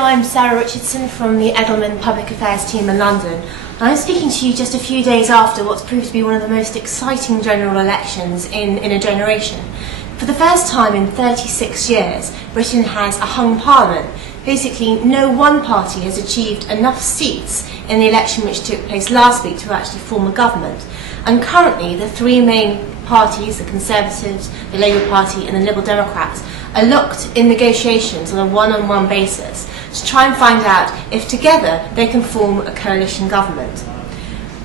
I'm Sarah Richardson from the Edelman Public Affairs team in London. And I'm speaking to you just a few days after what's proved to be one of the most exciting general elections in a generation. For the first time in 36 years, Britain has a hung parliament. Basically, no one party has achieved enough seats in the election which took place last week to actually form a government. And currently, the three main parties, the Conservatives, the Labour Party and the Liberal Democrats, are locked in negotiations on a one-on-one basis to try and find out if together they can form a coalition government.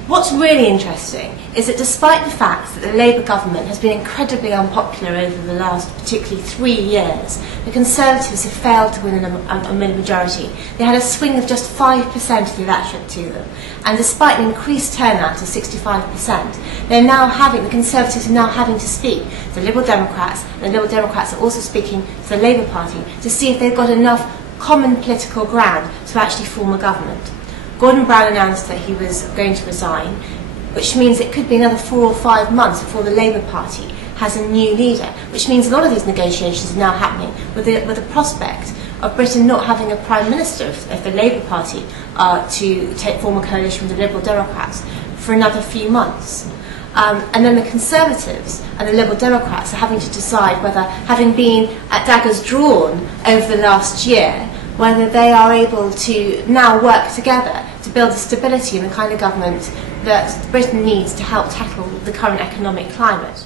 What's really interesting is that despite the fact that the Labour government has been incredibly unpopular over the last particularly 3 years, the Conservatives have failed to win a majority. They had a swing of just 5% of the electorate to them, and despite an increased turnout of 65%, the Conservatives are now having to speak to the Liberal Democrats, and the Liberal Democrats are also speaking to the Labour Party to see if they've got enough common political ground to actually form a government. Gordon Brown announced that he was going to resign, which means it could be another 4 or 5 months before the Labour Party has a new leader, which means a lot of these negotiations are now happening with the prospect of Britain not having a Prime Minister if the Labour Party are to form a coalition with the Liberal Democrats for another few months. And then the Conservatives and the Liberal Democrats are having to decide whether, having been at daggers drawn over the last year, whether they are able to now work together to build the stability and the kind of government that Britain needs to help tackle the current economic climate.